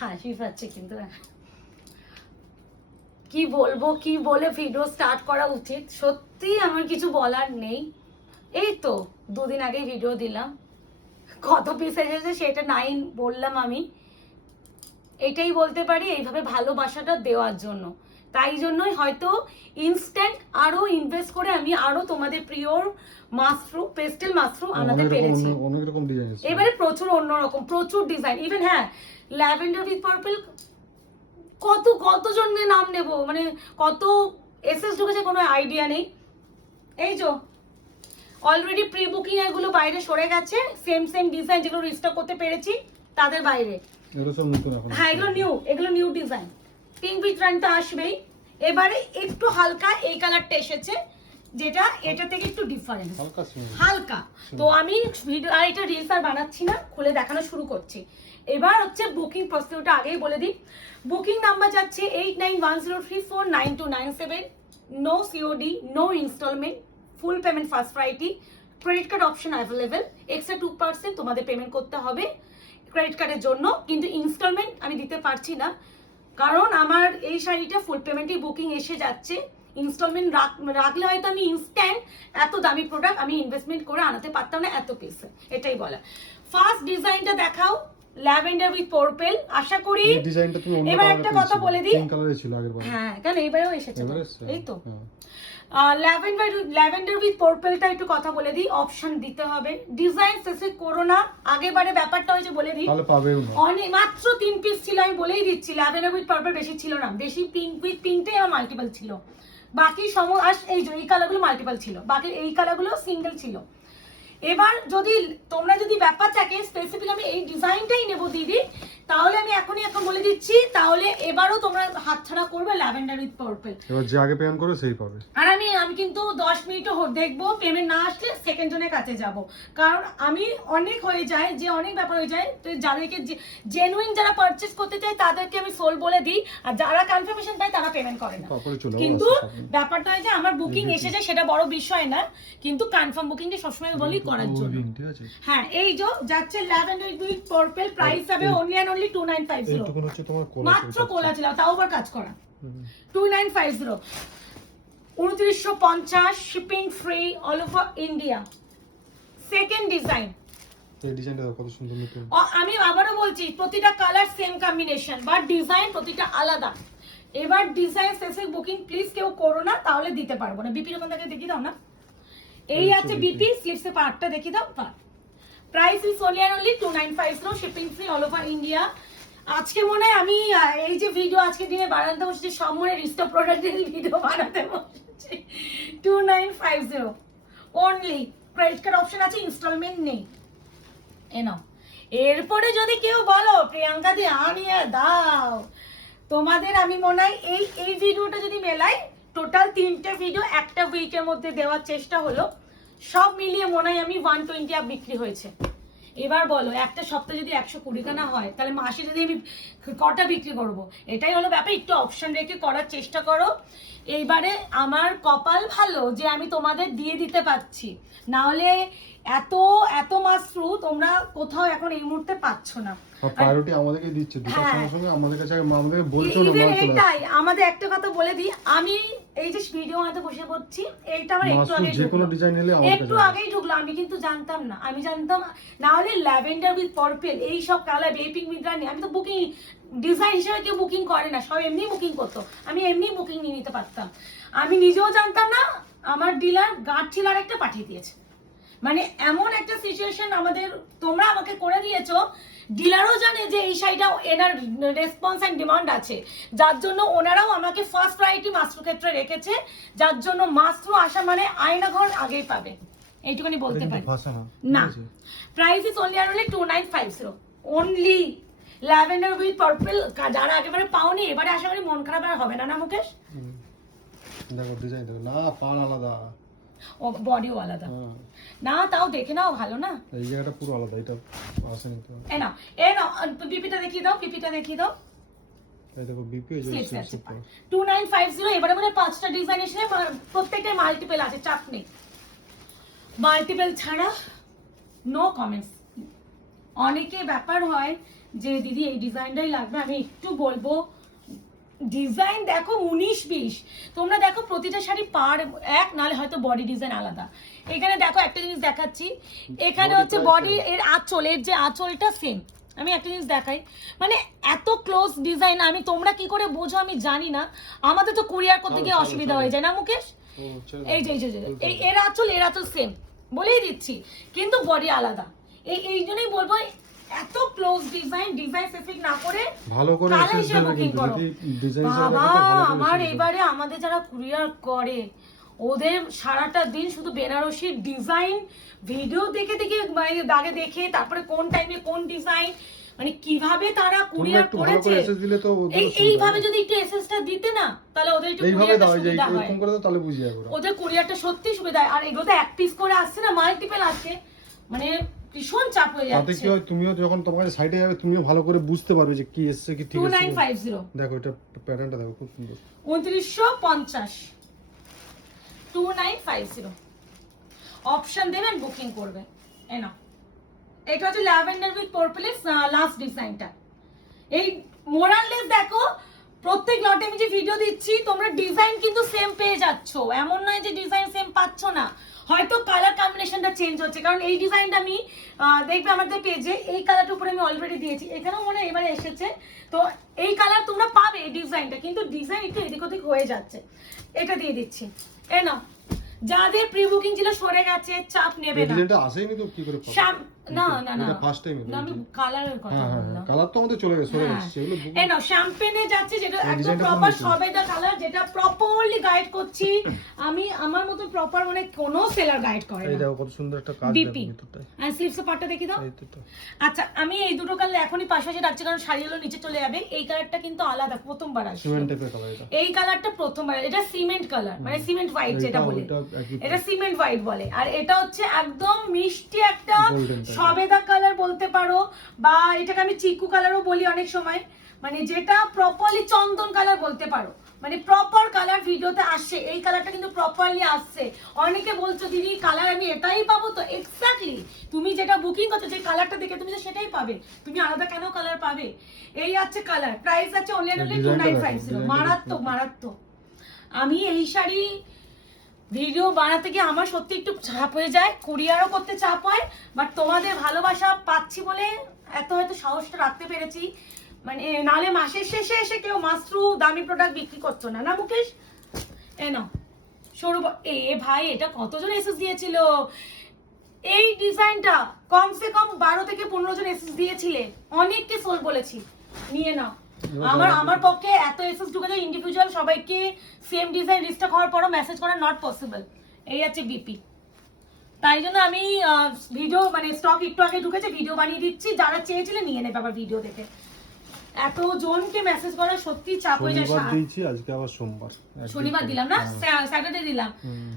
হাসি পাচ্ছে কিন্তু কি বলবো, কি বলে ভিডিও স্টার্ট করা উচিত, সত্যি আমার কিছু বলার নেই। এই তো দুদিন আগে ভিডিও দিলাম, কত পিস এসেছে সেটা 9 বললাম আমি। এটাই বলতে পারি এইভাবে ভালোবাসাটা দেওয়ার জন্য, তাই জন্যই হয়তো ইনস্ট্যান্ট আরো ইনভেস্ট করে আমি আরো তোমাদের প্রিয় মাশরুম, পেস্টেল মাশরুম আনাতে পেরেছি। অনেক রকম ডিজাইন আছে এবারে প্রচুর অন্যরকম, প্রচুর ডিজাইন। ইভেন হ্যাঁ, ল্যাভেন্ডার উইথ পার্পল কতজনের নাম নেব, মানে কত এসএস ঢুকেছে কোনো আইডিয়া নেই। এই যে অলরেডি প্রি বুকিং এগুলো বাইরে সরে গেছে, সেম সেম ডিজাইন যেগুলো রিস্টক করতে পেরেছি তাদের বাইরে। এগুলো সব নতুন এখন। হ্যাঁ এগুলো new design. Pink with run তো আসবেই। এবারে একটু হালকা এই কালারটা এসেছে, যেটা এটা থেকে একটু ডিফারেন্স হালকা। তো আমি ভিডিও আর এটা রিলস আর বানাচ্ছি না, খুলে দেখানো শুরু করছি। এবার হচ্ছে বুকিং প্রসিডিউরটা আগেই বলে দিই। বুকিং নাম্বার যাচ্ছে 8910349297। No COD, no instalment, full payment first priority, credit card option available. Extra 2% তোমাদের পেমেন্ট করতে হবে ক্রেডিট কার্ডের জন্য, কিন্তু ইনস্টলমেন্ট আমি দিতে পারছি না, কারণ আমার এই শাড়িটা ফুল পেমেন্টই বুকিং এসে যাচ্ছে। ইনস্টলমেন্ট রাখলে হয়তো আমি ইনস্ট্যান্ট এত দামি প্রোডাক্ট আমি ইনভেস্টমেন্ট করে আনাতে পারতাম না এত পিসে, এটাই বলা। ফার্স্ট ডিজাইনটা দেখাও, ল্যাভেন্ডার উইথ পার্পল। আশা করি এবার একটা কথা বলে দিই, হ্যাঁ কেন এবারেও এসেছে, এই তো ল্যাভেন্ডার উইথ পার্পলটা একটু কথা বলে দিই। অপশন দিতে হবে, ডিজাইন শেষে করো না, আগেবারে ব্যাপারটা হয়েছে বলে দিই, অনেক মাত্র 3 পিস ছিল, আমি বলেই দিচ্ছি। ল্যাভেন্ডার উইথ পার্পল বেশি ছিল না, বেশি পিঙ্ক উইথ পিঙ্কটাই আমার মাল্টিপল ছিল, বাকি এই যে এই কালারগুলো মাল্টিপল ছিল, বাকি এই কালারগুলো সিঙ্গেল ছিল। এবার যদি তোমরা যদি ব্যাপার থাকে স্পেসিফিক আমি এই ডিজাইনটাই নেব দিদি, তাহলে আমি এখন বলে দিচ্ছি, তাহলে এবারও তোমরা হাতছাড়া করবে ল্যাভেন্ডার উইথ পার্পল। এবার যে আগে পেমেন্ট করে সেই পাবে। আর আমি কিন্তু 10 মিনিটও দেখবো, পেমেন্ট না আসলে সেকেন্ড জনের কাছে যাব, কারণ আমি অনেক হয়ে যায় যে অনেক ব্যাপার হয়ে যায়, তো যাদেরকে জেনুইন যারা পারচেজ করতে চায় তাদেরকে আমি সোল বলে দিই, আর যারা কনফার্মেশন পায় তারা পেমেন্ট করে না। কিন্তু ব্যাপারটা হয় যে আমার বুকিং এসে যায় সেটা বড় বিষয় না, কিন্তু কনফার্ম বুকিংটা সবসময় বলি করার জন্য। হ্যাঁ এই যে যাচ্ছে ল্যাভেন্ডার উইথ পার্পল, প্রাইস হবে অনলি এন্ড অনলি 2950, মাত্র কোলা ছিল তাও আবার কাজ করা। 2950, 2950, shipping free all over India. Second design, এই ডিজাইনটা কত সুন্দর নতুন। আমি আবারও বলছি প্রতিটা colour same combination, but design প্রতিটা আলাদা। এবার ডিজাইন শেষে বুকিং প্লিজ কেউ করো না, তাহলে দিতে পারবো না। বিপি রকম থেকে দেখিয়ে দাও না, এই আছে বিপি স্লিপসে পার্টটা দেখিয়ে দাও। Price is only and only 2950, shipping free all over India. আজকে মনে হয় আমি এই যে ভিডিও আজকে দিনে বানাতে বসেছি, সব মনে রিস্টক প্রোডাক্টের ভিডিও বানাতে বসেছি। 2950 অনলি, ক্রেডিট কার্ড অপশন আছে, ইনস্টলমেন্ট নেই। এরপরে যদি কেউ বলো প্রিয়াঙ্কা দি আনিয়ে দাও, তোমাদের আমি মনে হয় এই ভিডিওটা যদি মেলাই, টোটাল 3টে ভিডিও একটা উইকের মধ্যে দেওয়ার চেষ্টা হলো, সব মিলিয়ে মনে হয় আমি 120 আপ বিক্রি হয়েছে। এবার বলো একটা সপ্তাহে যদি 120 খানা হয়, তাহলে মাসে যদি আমি কটা বিক্রি করব? এটাই হলো ব্যাপার, একটু অপশন রেখে করার চেষ্টা করো। এইবারে আমার কপাল ভালো যে আমি তোমাদের দিয়ে দিতে পারছি, না হলে এত মাশরু তোমরা কোথাও এখন এই মুহূর্তে পাচ্ছ না। প্রায়োরিটি আমাদেরকে দিচ্ছে, দুটো সঙ্গে আমাদের কাছে আমাদেরকে বলছো না। এটাই আমাদের একটা কথা বলে দিই, আমি এই যে ভিডিও বানাতে বসে পড়ছি, এইটা আমার একটু আগেই ঢুকলো, আমি কিন্তু জানতাম না, আমি জানতাম না হলে ল্যাভেন্ডার উইথ পার্পল এই সব কালার বেপিং উইথ রানি, আমি তো বুকিং ডিজাইন হিসেবে কেউ বুকিং করে না, সব এমনি বুকিং করতো, আমি এমনি বুকিং নিয়ে নিতে পারতাম। আমি নিজেও জানতাম না, আমার ডিলার গার্ড ছিল আর একটা পাঠিয়ে দিয়েছে, মানে এমন একটা সিচুয়েশন আমাদের তোমরা আমাকে করে দিয়েছো। ডিলারও জানে যে এই শাড়িটা এনার রেসপন্স এন্ড ডিমান্ড আছে, যার জন্য ওনারাও আমাকে ফার্স্ট প্রায়োরিটি মাশরু ক্ষেত্রে রেখেছে, যার জন্য মাশরু আসা মানে আয়না ঘর আগেই পাবে, এইটুকুনি বলতে পারি। না, price is only only 2950 only lavender with purple. যারা একেবারে পাওনি, এবারে আশা করি মন খারাপ আর হবে না, না মুকেশ? দেখো ডিজাইন দেখো না, পাল আলাদা ও বডিও আলাদা না, তাও দেখে নাও ভালো না, এই জায়গাটা পুরো আলাদা, এটা আসেনি তো। এ নাও বিপিটা দেখিয়ে দাও, বিপিটা দেখিয়ে দাও। এই দেখো বিপি এই যে 2950। এবারে মানে 5টা ডিজাইন এসে প্রত্যেকটা মাল্টিপল আছে, চাপ নেই। মাল্টিপল ছাড়া নো কমেন্টস। অনেকে ব্যাপার হয় যে দিদি এই ডিজাইনটাই লাগবে, আমি একটু বলবো ডিজাইন দেখো 19-20, তোমরা দেখো প্রতিটা শাড়ি পার এক, নাহলে হয়তো বডি ডিজাইন আলাদা। এখানে দেখো একটা জিনিস দেখাচ্ছি, এখানে হচ্ছে বডি এর আঁচল, এর যে আঁচলটা সেম। আমি একটা জিনিস দেখাই, মানে এত ক্লোজ ডিজাইন, আমি তোমরা কি করে বোঝো আমি জানি না, আমাদের তো কুরিয়ার করতে গিয়ে অসুবিধা হয়ে যায় না মুকেশ? এই যে এই এর আঁচল সেম, বলেই দিচ্ছি, কিন্তু বডি আলাদা। এই জন্যই বলবো এত ক্লোজ ডিজাইন স্পেসিফিক না করে ভালো করে এসএস দেবে, কিন্তু যদি ডিজাইন হিসেবে দেখো ভালো করে আমার এবারে আমাদের যারা কুরিয়ার করে ওদের সারাটা দিন শুধু বেনারসির ডিজাইন ভিডিও দেখে মানে দাগে দেখে, তারপরে কোন টাইমে কোন ডিজাইন, মানে কিভাবে তারা কুরিয়ার করেছে। এইভাবে যদি একটু এসএসটা দিতে না, তাহলে ওদের একটু কুরিয়ারটা সুবিধা হয়, এরকম করে দাও তাহলে বুঝি যাবে, ওদের কুরিয়ারটা সত্যি সুবিধা হয়। আর এগুলো তো এক পিস করে আসছে না, মাল্টিপল আসছে, মানে ভীষণ চাপ হয়ে যাচ্ছে। তাতে কি হয়, তুমিও যখন তোমার সাইডে যাবে তুমিও ভালো করে বুঝতে পারবে যে কি এসেছে কি ঠিক আছে। 2950 দেখো, এটা প্যাটার্নটা দেখো খুব সুন্দর, 2950 2950 অপশন দেবেন, বুকিং করবে। এই নাও, এটা হচ্ছে ল্যাভেন্ডার উইথ পার্পলের লাস্ট ডিজাইনটা। এই মোরাললেস দেখো, প্রত্যেক লটে আমি যে ভিডিও দিচ্ছি তোমরা ডিজাইন কিন্তু সেম পেয়ে যাচ্ছ, এমন নয় যে ডিজাইন সেম পাচ্ছ না, হয়তো কালার কম্বিনেশনটা চেঞ্জ হচ্ছে। কারণ এই ডিজাইনটা আমি দেখবে আমাদের পেজে এই কালারটার উপরে আমি অলরেডি দিয়েছি, এখানেও মনে হয় এবারে এসেছে, তো এই কালার তোমরা পাবে এই ডিজাইনটা, কিন্তু ডিজাইন একটু এদিক ওদিক হয়ে যাচ্ছে। এটা দিয়ে দিচ্ছি, এ নাও। যাদের প্রি বুকিং ছিল সরে গেছে, চাপ নেবে না। এটা আসেনি তো কি করে পাবো? না এটা ফার্স্ট টাইম, আমি কালারের কথা বললাম, কালার তো আমাদের চলে গেছে, সরে গেছে এগুলো। এই নাও শ্যাম্পেনে যাচ্ছে, যেটা একদম প্রপার সবেদা কালার, যেটা প্রপারলি গাইড করছি আমি, আমার মতো প্রপার মানে কোনো সেলার গাইড করে না। এই দেখো কত সুন্দর একটা কাজ দেখো ভিতরটায়, আর স্লিভসের পাটটা দেখি দাও। এই তো, আচ্ছা আমি এই দুটো কালার এখনই পাশাপাশি রাখছি, কারণ শাড়িগুলো নিচে চলে যাবে। এই কালারটা কিন্তু আলাদা, প্রথমবার আসছে সিমেন্ট টাইপের কালার, এটা এই কালারটা প্রথমবার, এটা সিমেন্ট কালার, মানে সিমেন্ট হোয়াইট যেটা বলে, এটা সিমেন্ট হোয়াইট বলে। আর এটা হচ্ছে একদম মিষ্টি একটা সবেদা কালার বলতে পারো, বা এটাকে আমি চিকু কালারও বলি অনেক সময়, মানে যেটা প্রপারলি চন্দন কালার বলতে পারো, মানে প্রপার কালার ভিডিওতে আসছে। এই কালারটা কিন্তু প্রপারলি আসছে। অনেকে বলছো দিদি কালার আমি এটাই পাবো, তো এক্স্যাক্টলি তুমি যেটা বুকিং করছো যে কালারটা দেখে তুমি তো সেটাই পাবে, তুমি আলাদা কেন কালার পাবে? এই আছে কালার, প্রাইস আছে অনলি 2950। মারাত্মক মারাত্মক। আমি এই শাড়ি ভিডিও বানাতে গিয়ে আমার সত্যি একটু চাপ হয়ে যায়, কুরিয়ারও করতে চাপ হয়, বাট তোমাদের ভালোবাসা পাচ্ছি বলে এত হয়তো সাহসটা রাখতে পেরেছি। মানে নালে মাসের শেষে এসে কেউ মাশরু দামি প্রোডাক্ট বিক্রি করছো না, না মুকেশ? এ নাও সরু, এ ভাই এটা কতজন এসএস দিয়েছিল এই ডিজাইনটা? কমসে কম 12 থেকে 15 জন এসএস দিয়েছিলে, অনেককে সোল বলেছি নিয়ে নাও। আমার পক্ষে এত এসএস ঢুকে যায় ইন্ডিভিজুয়াল সবাইকে সেম ডিজাইন রিস্টক হওয়ার পরও মেসেজ করা নট পসিবল। এই আছে বিপি, তাই জন্য আমি ভিডিও মানে স্টক একটু আগে ঢুকেছে, ভিডিও বানিয়ে দিচ্ছি, যারা চেয়েছিলেন নিয়ে নেবে আবার ভিডিও দেখে। এত জনকে মেসেজ করা সত্যি চাপ হয়ে যায়। আজকে আবার শনিবার দিলাম না, স্যাটারডে দিলাম,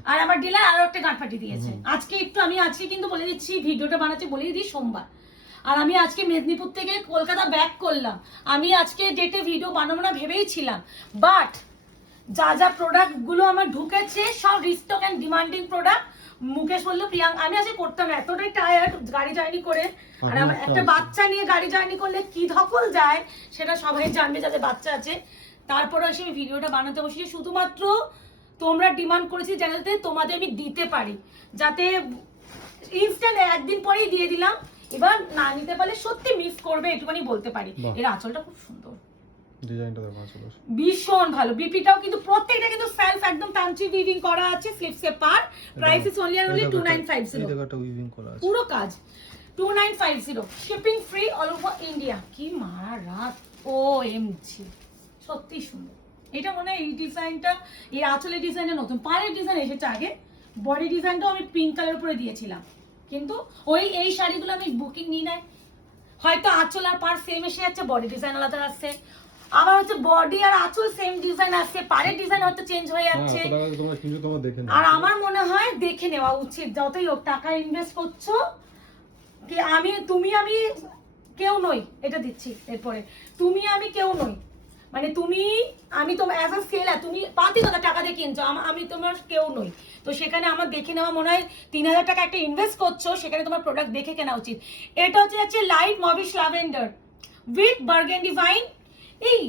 আর আমার ডিলার আরো একটা গাঁট ফাটি দিয়েছে। আজকে একটু আমি আজকে কিন্তু বলে দিচ্ছি, ভিডিওটা বানাচ্ছি বলেই দিই সোমবার, আর আমি আজকে মেদিনীপুর থেকে কলকাতা ব্যাক করলাম। আমি আজকে ডেটে ভিডিও বানাবো না ভেবেই ছিলাম, বাট যা যা প্রোডাক্ট গুলো আমার ঢুকেছে সব restock and demanding product. Mukesh বললো প্রিয়াঙ্কা, আমি আজকে করতাম না, এতটাই টায়ার্ড গাড়ি জার্নি করে, আর আমার একটা বাচ্চা নিয়ে গাড়ি জার্নি করলে কি ধকল যায় সেটা সবাই জানবে যাদের বাচ্চা আছে। তারপরে এসে আমি ভিডিওটা বানাতে বসেছি, শুধুমাত্র তোমরা ডিমান্ড করেছি যাতে তোমাদের আমি দিতে পারি, যাতে ইনস্ট্যান্ট একদিন পরেই দিয়ে দিলাম। এবার না নিতে পারলে সত্যি মিস করবে, একটুখানি বলতে পারি। এর আঁচলটা খুব সুন্দর, ডিজাইনটা দেখো, আসলে ভীষণ ভালো। বিপিটাও কিন্তু প্রত্যেকটা কিন্তু সেলফ একদম তান্ত্রিক উইভিং করা আছে, স্লিভসে পার। প্রাইস ইজ অনলি 2950, এই জায়গাটা উইভিং করা আছে, পুরো কাজ 2950, shipping free all over India. কি মারা রাত, ওএমজি সত্যি সুন্দর। এটা মনে হয় এই ডিজাইনটা, এই আঁচলের ডিজাইনটা নতুন, পাড়ের ডিজাইন এসেছে আগে, বডি ডিজাইনটাও আমি পিঙ্ক কালার উপরে দিয়েছিলাম, কিন্তু এই শাড়িগুলো আমি বুকিং নিই নাই, হয়তো আঁচল আর পাড় সেম এসে যাচ্ছে, বডি ডিজাইন আলাদা আসছে, আবার হচ্ছে বডি আর আঁচল সেম ডিজাইন আসছে, পাড়ের ডিজাইন হয়তো চেঞ্জ হয়ে যাচ্ছে। আর আমার মনে হয় দেখে নেওয়া উচিত, যতই হোক টাকা ইনভেস্ট করছো, কি তুমি আমি কেউ নই, এটা দিচ্ছি। এরপরে তুমি আমি কেউ নই, মানে আমি তোমার অ্যাজ আ সেলার, তুমি পাতি কথা টাকা দিয়ে কিনছো, আমি তোমার কেউ নই, তো সেখানে আমার দেখে নেওয়া মনে হয় 3000 টাকা একটা ইনভেস্ট করছো, সেখানে তোমার প্রোডাক্ট দেখে কেনা উচিত। এটা হচ্ছে light mauvish lavender, with burgundy vine. এই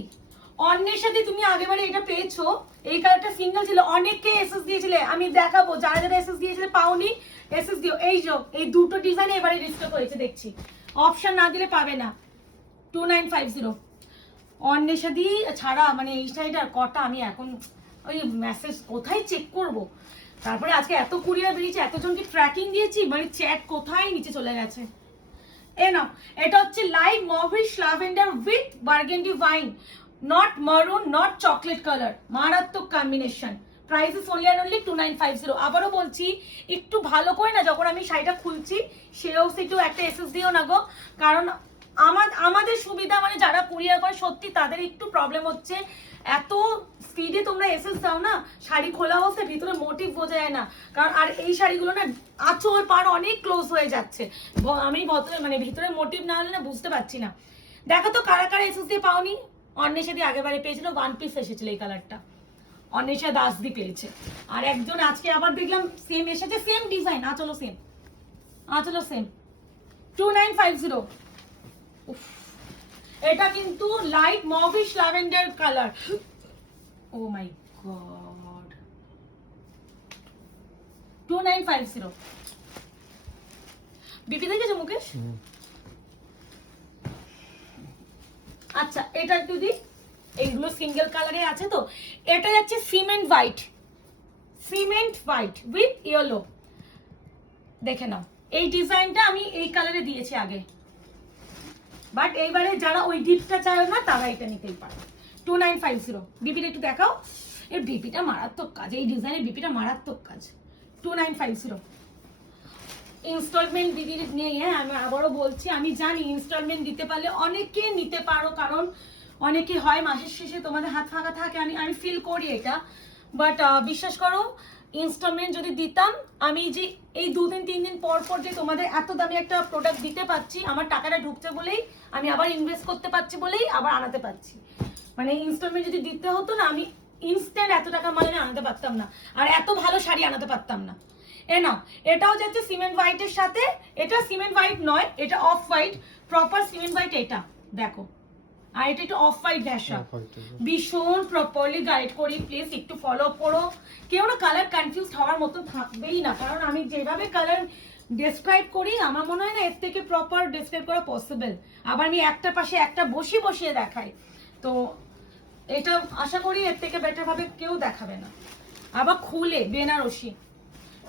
অন্যের সাথে তুমি আগেবারে এটা পেয়েছো, এই কালারটা সিঙ্গেল ছিল, অনেককে এসএস দিয়েছিলে, আমি দেখাবো যারা যারা এসএস দিয়েছিলে পাওনি, এসএস দিও। এই যে এই দুটো ডিজাইন এবারে রিস্টক হয়েছে দেখছি, অপশন না দিলে পাবে না। 2950 অন্যের সাথে ছাড়া, মানে এই সাইডার কটা আমি এখন ওই মেসেজ কোথায় চেক করব। তারপরে আজকে এত কুরিয়ার বেরিয়েছে, এতজনকে ট্র্যাকিং দিয়েছি, মানে চ্যাট কোথায় নিচে চলে গেছে। এ নাও, এটা হচ্ছে light mauvish lavender with burgundy vine, not মারুন নট চকলেট কালার, মারাত্মক combination. Price is only and only 2950। আবারও বলছি, একটু ভালো করে না যখন আমি শাড়িটা খুলছি সেও একটু একটা এসএস দিও না গো, কারণ আমাদের সুবিধা, মানে যারা কুরিয়ার করে সত্যি তাদের একটু প্রবলেম হচ্ছে। এত স্পিডে তোমরা এসএস দাও না, শাড়ি খোলা অবস্থায় ভিতরে মোটিভ বোঝা যায় না, কারণ আর এই শাড়িগুলো না আঁচল পাড় অনেক ক্লোজ হয়ে যাচ্ছে, আমি মানে ভিতরে মোটিভ না হলে না বুঝতে পারছি না। দেখো তো কারা কারা এসএস দিয়ে পাওনি। অন্যের সাথে আগেবারে পেয়েছিল, ওয়ান পিস এসেছিল এই কালারটা, অন্বেষা দাসদি পেয়েছে। আর একজন আজকে আবার দেখলাম সেম এসেছে, সেম ডিজাইন, আঁচলও সেম, আঁচলও সেম। 2950। এটা কিন্তু লাইট মভিশ ল্যাভেন্ডার কালার। ও মাই গড, 2950। বিপি দেখেছো মুকেশ? আচ্ছা এটা একটু দি, এইগুলো সিঙ্গেল কালারে আছে তো। এটা যাচ্ছে cement white, cement white with yellow, দেখে নাও। এই ডিজাইনটা আমি এই কালারে দিয়েছি আগে, বাট এইবারে যারা ওই ডিপটা চায় না তারা এটা নিতেই পারে। 2950। বিপিটা একটু দেখাও, এর বিপিটা মারাত্মক কাজ, এই ডিজাইনের বিপিটা মারাত্মক কাজ। 2950। ইনস্টলমেন্ট দিদির নিয়ে, হ্যাঁ আমি আবারও বলছি, আমি জানি ইনস্টলমেন্ট দিতে পারলে অনেকে নিতে পারো, কারণ অনেকে হয় মাসের শেষে তোমাদের হাত ফাঁকা থাকে, আমি ফিল করি এটা, বাট বিশ্বাস করো ইনস্টলমেন্ট যদি দিতাম, আমি যে এই 2-3 দিন পর পর যে তোমাদের এত দামি একটা প্রোডাক্ট দিতে পারছি, আমার টাকাটা ঢুকছে বলেই, আমি আবার ইনভেস্ট করতে পারছি বলেই আবার আনাতে পারছি। মানে ইনস্টলমেন্ট যদি দিতে হতো না, আমি ইনস্ট্যান্ট এত টাকা মানে আনাতে পারতাম না, আর এত ভালো শাড়ি আনাতে পারতাম না। এ নাও, এটাও যাচ্ছে সিমেন্ট হোয়াইটের সাথে, এটা সিমেন্ট হোয়াইট নয়, এটা off white, proper cement white এটা দেখো, আর এটা একটু অফ হোয়াইট ভ্যাসা, ভীষণ প্রপারলি গাইড করি, প্লিজ একটু ফলো করো। কেউ না কালার কনফিউজ হওয়ার মতো থাকবেই না, কারণ আমি যেভাবে কালার ডেসক্রাইব করি আমার মনে হয় না এর থেকে প্রপার ডেসক্রাইব করা পসিবল। আবার আমি একটা পাশে একটা বসিয়ে দেখাই, তো এটা আশা করি এর থেকে বেটার ভাবে কেউ দেখাবে না। আবার খুলে Banarasi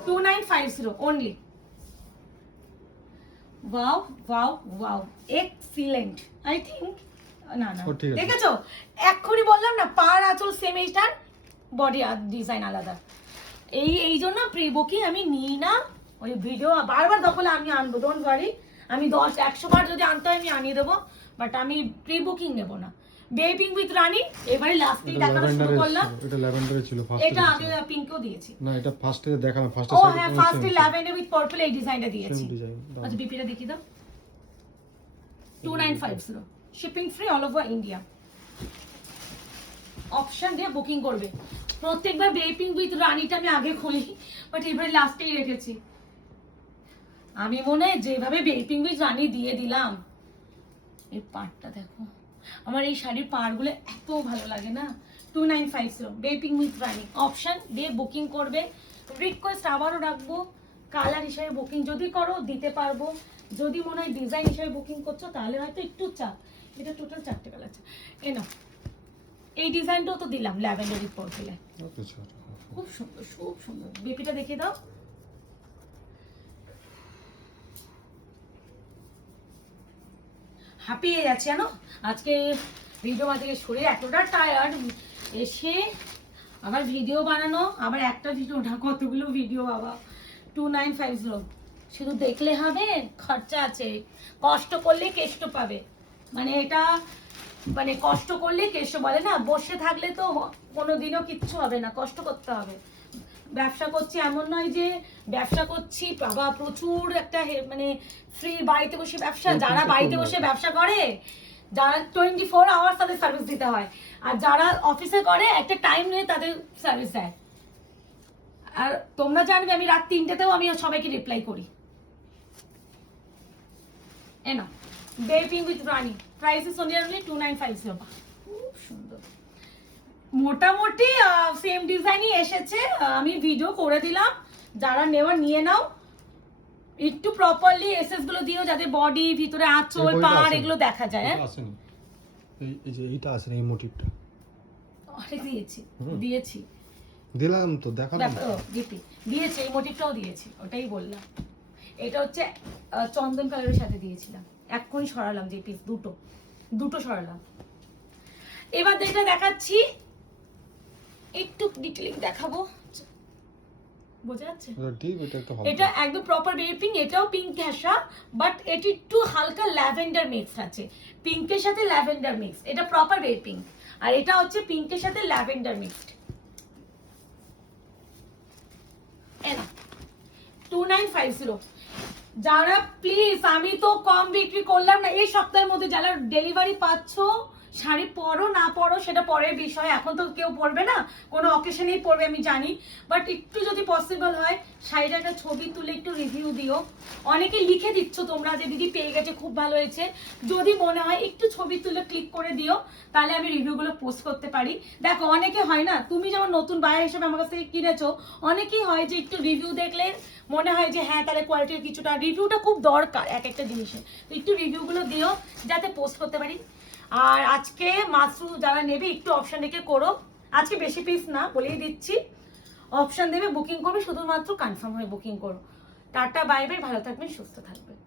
2950 only. Wow wow wow, excellent. I think না দেখেছো, এক্ষুনি বললাম না পার আঁচল সেম, এইটার বডি ডিজাইন আলাদা। এই জন্য প্রি বুকিং আমি নিই না, ওই ভিডিও বারবার দখলে আমি আনবো, ডোন্ট ওয়ারি, আমি 10-100 বার যদি আনতে হয় আমি আনিয়ে দেবো, বাট আমি প্রি বুকিং নেবো না। বেবিং উইথ রানী এবারে লাস্টে দেখানো শুরু করলাম। এটা ল্যাভেন্ডারে ছিল ফার্স্ট, এটা আগে পিঙ্কও দিয়েছি না, এটা ফার্স্টে দেখালাম, ফার্স্টে ও হ্যাঁ ফার্স্টে ল্যাভেন্ডার উইথ পার্পল এই ডিজাইনটা দিয়েছি। আচ্ছা বিপিটা দেখিয়ে দাও। 2950, shipping free all over India. Option দিয়ে বুকিং করবে। প্রত্যেকবার বেপিং উইথ রানীটা আমি আগে খুলি, বাট এবারে লাস্টেই রেখেছি। আমি মনে হয় যেভাবে বেপিং উইথ রানী দিয়ে দিলাম, এই পাড়টা দেখো, আমার এই শাড়ির পাড়গুলো এত ভালো লাগে না। 2950 বেপিং উইথ রানী, অপশন দিয়ে বুকিং করবে। রিকোয়েস্ট আবারও রাখবো, কালার হিসেবে বুকিং যদি করো দিতে পারবো, যদি মনে হয় ডিজাইন হিসেবে বুকিং করছো তাহলে হয়তো একটু চাপ। এটা টোটাল 4টে কালার আছে। এ না, এই ডিজাইনটাও তো দিলাম ল্যাভেন্ডার উইথ পার্পল, খুব সুন্দর, খুব সুন্দর। বেপিটা দেখিয়ে দাও। হাঁপিয়ে যাচ্ছে জানো আজকে, ভিডিও থেকে শরীর এতটা টায়ার্ড, এসে আবার ভিডিও বানানো, আবার একটা ভিডিও না কতগুলো ভিডিও বাবা। 2950 শুধু দেখলে হবে, খরচা আছে, কষ্ট করলে কেষ্ট পাবে, মানে এটা মানে কষ্ট করলে কেষ্ট বলে না, বসে থাকলে তো কোনোদিনও কিচ্ছু হবে না, কষ্ট করতে হবে। ব্যবসা করছি এমন নয় যে ব্যবসা করছি বাবা প্রচুর একটা মানে ফ্রি বাড়িতে বসে ব্যবসা, যারা বাড়িতে বসে ব্যবসা করে, যারা 24 আওয়ার্স তাদের সার্ভিস দিতে হয়, আর যারা অফিসে করে একটা টাইম নিয়ে তাদের সার্ভিস দেয়। আর তোমরা জানবে আমি রাত 3টেতেও আমি সবাইকে রিপ্লাই করি। এ না baby pink with Rani, price is only 2950। খুব সুন্দর, মোটামুটি সেম ডিজাইনই এসেছে। আমি ভিডিও করে দিলাম, যারা নেওয়া নিয়ে নাও। একটু প্রপারলি এসএস গুলো দিও যাতে বডি ভিতরে আঁচল পাড় এগুলো দেখা যায়। হ্যাঁ আসেনি, এই যে এইটা আছে এই মোটিভটা অনেক দিয়েছি দিলাম তো, দেখালাম দেখো দিপি দিয়েছি, এই মোটিভটাও দিয়েছি, ওটাই বললাম। এটা হচ্ছে চন্দন কালারের সাথে দিয়েছিলাম, এক্ষুনি সরালাম যে পিস, দুটো সরালাম। এবার যেটা দেখাচ্ছি একটু ডিটেইলিং দেখাবো, বোঝা যাচ্ছে? এটা একদম প্রপার বেবি পিঙ্ক, এটাও পিঙ্ক ঘেঁষা, বাট এটি একটু হালকা ল্যাভেন্ডার মিক্স আছে, পিঙ্কের সাথে ল্যাভেন্ডার মিক্স। এটা প্রপার বেবি পিঙ্ক, আর এটা হচ্ছে পিঙ্কের সাথে ল্যাভেন্ডার মিক্সড। 2950। যারা প্লিজ, আমি তো কম বিক্রি করলাম না এই সপ্তাহের মধ্যে, যারা ডেলিভারি পাচ্ছ শাড়ি পরো না পরো সেটা পরের বিষয়, এখন তো কেউ পরবে না, কোনো অকেশনেই পরবে আমি জানি, বাট একটু যদি পসিবল হয় শাড়িটা একটা ছবি তুলে একটু রিভিউ দিও। অনেকে লিখে দিচ্ছ তোমরা যে দিদি পেয়ে গেছে, খুব ভালো হয়েছে, যদি মনে হয় একটু ছবি তুলে ক্লিক করে দিও, তাহলে আমি রিভিউগুলো পোস্ট করতে পারি। দেখো অনেকে হয় না, তুমি যেমন নতুন বায়ার হিসেবে আমার কাছ থেকে কিনেছো, অনেকেই হয় যে একটু রিভিউ দেখলে মনে হয় যে হ্যাঁ তাহলে কোয়ালিটির কিছুটা, রিভিউটা খুব দরকার এক একটা জিনিসে, তো একটু রিভিউগুলো দিও যাতে পোস্ট করতে পারি। আর আজকে মাসু যারা নেবে একটু অপশন রেখে করো, আজকে বেশি পিস না বলেই দিচ্ছি, অপশন দেবে বুকিং করবে, শুধুমাত্র কনফার্ম হয়ে বুকিং করো। টাটা বাই বাই, ভালো থাকবেন, সুস্থ থাকবেন।